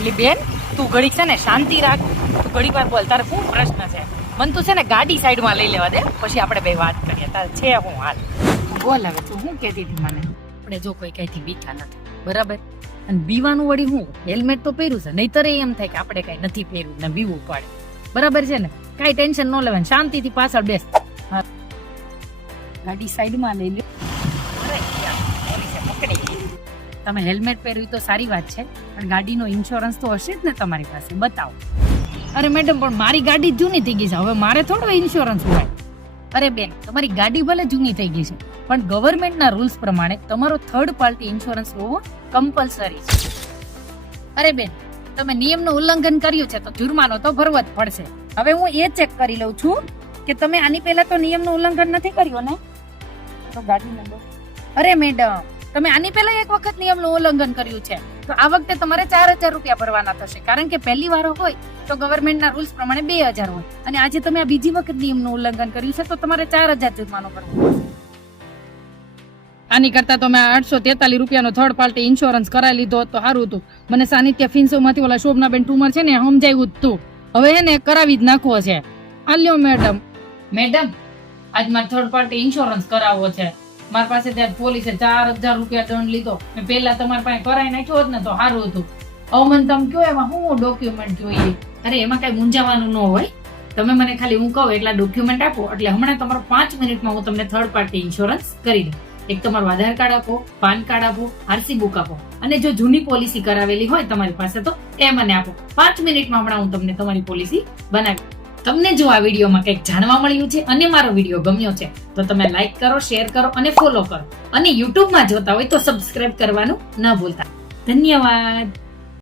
ખાલી બેન તું ઘડીક છે ને શાંતિ રાખ, તું ઘડીક વાર બોલ, તારે શું પ્રશ્ન છે? મને તું છે ને ગાડી સાઈડમાં લઈ લેવા દે, પછી આપણે બે વાત કરીએ. તારે છે હું હાલ બોલ. હવે તું શું કહેતી હતી મને? આપણે જો કોઈ કઈથી બીતા નથી, બરાબર? અને બીવાનું વળી હું હેલ્મેટ તો પહેર્યું છે, નહીતર એમ થાય કે આપણે કઈ નથી પહેર્યું ને બીવું પડે, બરાબર છે ને? કઈ ટેન્શન ન લેવાનું, શાંતિથી પાછળ બેસ. ગાડી સાઈડમાં લઈ લે. તમે હેલ્મેટ પહેર્યું તો સારી વાત છે, પણ ગાડીનો ઇન્સ્યોરન્સ તો હશે જ ને તમારી પાસે, બતાવો. અરે મેડમ, પણ મારી ગાડી જૂની થઈ ગઈ છે, હવે મારે થોડો ઇન્સ્યોરન્સ હોય. અરે બેન, તમારી ગાડી ભલે જૂની થઈ ગઈ છે, પણ ગવર્મેન્ટના રૂલ્સ પ્રમાણે તમારો થર્ડ પાર્ટી ઇન્સ્યોરન્સ હોવો કમ્પલસરી છે. અરે બેન, તમે નિયમનું ઉલ્લંઘન કર્યું છે તો જુર્માનો તો ભરવો જ પડશે. હવે હું એ ચેક કરી લઉં છું કે તમે આની પહેલા તો નિયમનું ઉલ્લંઘન નથી કર્યું ને? તો ગાડી નંબર. અરે મેડમ, તમે આની પહેલા એક વખત નિયમનું ઉલ્લંઘન કર્યું છે, તો આ વખતે તમારે 4000 રૂપિયા ભરવાના થશે, કારણ કે પહેલી વાર હોય તો ગવર્મેન્ટના રૂલ્સ પ્રમાણે 2000 હોય, અને આજે તમે આ બીજી વખત નિયમનું ઉલ્લંઘન કર્યું છે તો તમારે 4000 જુર્માનો ભરવો. આની કરતા તો મેં 843 રૂપિયાનો થર્ડ પાર્ટી ઇન્સ્યોરન્સ કરાવી લીધો તો સારું હતું. મને સાનિધ્ય ફિન્સો માંથી ઓલા શોભનાબેન ટુમર છે ને સમજાવ્યું તું, હવે હે ને કરાવી જ નાખવો છે. આલ્યો મેડમ. મેડમ, આજ મારે થર્ડ પાર્ટી ઇન્સ્યોરન્સ કરાવવો છે. મારી પાસે ત્યાં પોલીસે 4000 રૂપિયા દંડ લીધો. મેં પહેલા તમારી પાસે કરાવી નાખ્યો હોત ને તો સારું હતું. હવે મને તમે કયો એમાં શું ડોક્યુમેન્ટ જોઈએ? અરે એમાં કઈ મૂંઝાવાનું ન હોય, તમે મને ખાલી હું કહું એટલા ડોક્યુમેન્ટ આપો, એટલે હમણાં તમારો 5 મિનિટમાં હું તમને થર્ડ પાર્ટી ઇન્સ્યોરન્સ કરી દઉં. એક તમારું આધાર કાર્ડ આપો, પાન કાર્ડ આપો, આરસી બુક આપો, અને જો જૂની પોલિસી કરાવેલી હોય તમારી પાસે તો એ મને આપો. 5 મિનિટમાં હમણાં હું તમને તમારી પોલિસી બનાવી. તમને જો આ વિડીયોમાં કંઈક જાણવા મળ્યું છે અને મારો વિડીયો ગમ્યો છે તો તમે લાઈક કરો, શેર કરો અને ફોલો કરો, અને યુટ્યુબમાં જોતા હોય તો સબસ્ક્રાઇબ કરવાનું ન ભૂલતા. ધન્યવાદ.